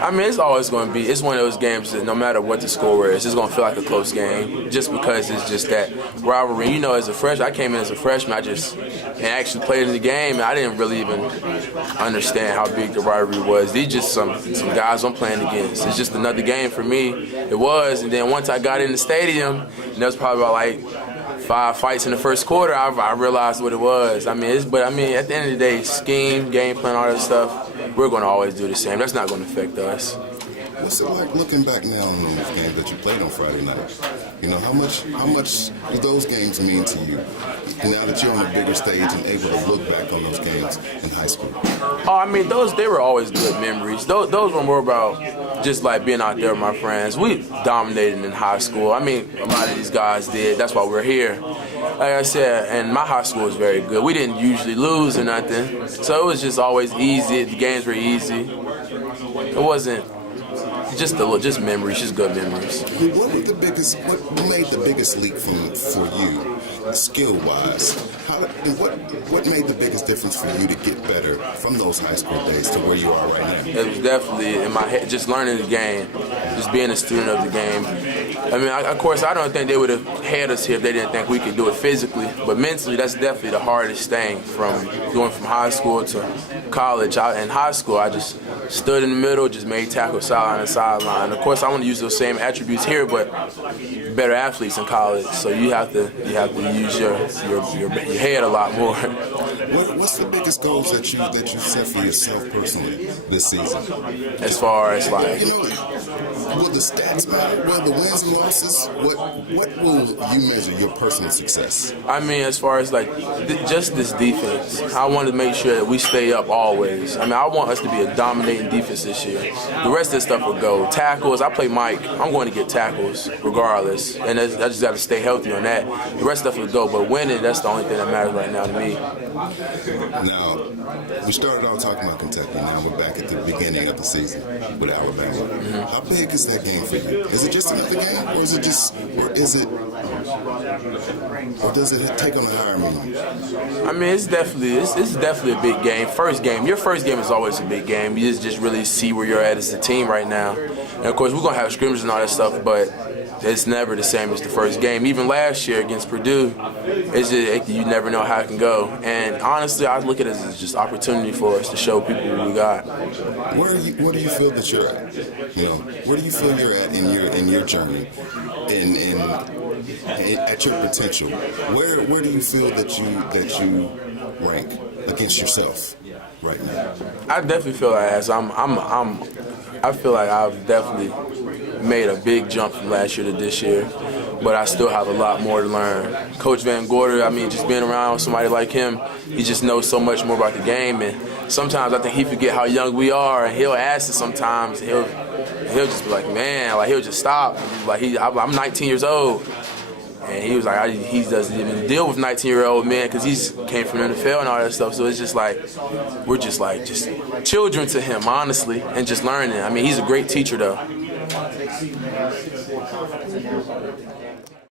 I mean, it's always going to be, it's one of those games that no matter what the score is, it's going to feel like a close game just because it's just that rivalry. You know, as a freshman, I came in as a freshman, and actually played in the game, and I didn't really even understand how big the rivalry was. These just some guys I'm playing against. It's just another game for me. It was, and then once I got in the stadium, and there was probably about like 5 fights in the first quarter, I realized what it was. I mean, at the end of the day, scheme, game plan, all that stuff, we're going to always do the same. That's not going to affect us. What's it like looking back now on those games that you played on Friday night? You know, how much do those games mean to you now that you're on a bigger stage and able to look back on those games in high school? Oh, I mean, they were always good memories. Those were more about just like being out there with my friends. We dominated in high school. I mean, a lot of these guys did. That's why we're here. Like I said, and my high school was very good. We didn't usually lose or nothing. So it was just always easy. The games were easy. It wasn't just memories, just good memories. What made the biggest leap for you, skill-wise? What made the biggest difference for you to get better from those high school days to where you are right now? It was definitely in my head, just learning the game, just being a student of the game. I mean, of course, I don't think they would have had us here if they didn't think we could do it physically. But mentally, that's definitely the hardest thing from going from high school to college. In high school, I just stood in the middle, just made tackles sideline to sideline. Of course, I want to use those same attributes here, but better athletes in college. So you have to use your head a lot more. What's the biggest goals that you set for yourself personally this season? As far as like, will the stats matter? Will the wins and losses? What will you measure your personal success? I mean, as far as like just this defense, I want to make sure that we stay up always. I mean, I want us to be a dominating defense this year. The rest of this stuff will go. Tackles, I play Mike. I'm going to get tackles regardless, and I just got to stay healthy on that. The rest of it will go, but winning, that's the only thing that matters right now to me. Now, we started out talking about Kentucky. Now we're back at the beginning of the season with Alabama. Mm-hmm. How big is that game for you? Is it just another game, or does it take on a higher meaning? I mean, it's definitely a big game. Your first game is always a big game. You just really see where you're at as a team right now. And of course, we're gonna have scrimmages and all that stuff, but it's never the same as the first game. Even last year against Purdue, you never know how it can go. And honestly, I look at it as just opportunity for us to show people what we got. Where do you feel that you're at? You know, where do you feel you're at in your journey, at your potential? Where do you feel that you rank against yourself right now? I definitely feel like I feel like I've definitely made a big jump from last year to this year, but I still have a lot more to learn. Coach Van Gorder, I mean, just being around somebody like him, he just knows so much more about the game, and sometimes I think he forget how young we are, and he'll ask us sometimes, he'll just be like, man, like he'll just stop. Like I'm 19 years old. And he was like, he doesn't even deal with 19-year-old men because he's came from the NFL and all that stuff. So it's just like, we're just children to him, honestly, and just learning. I mean, he's a great teacher, though.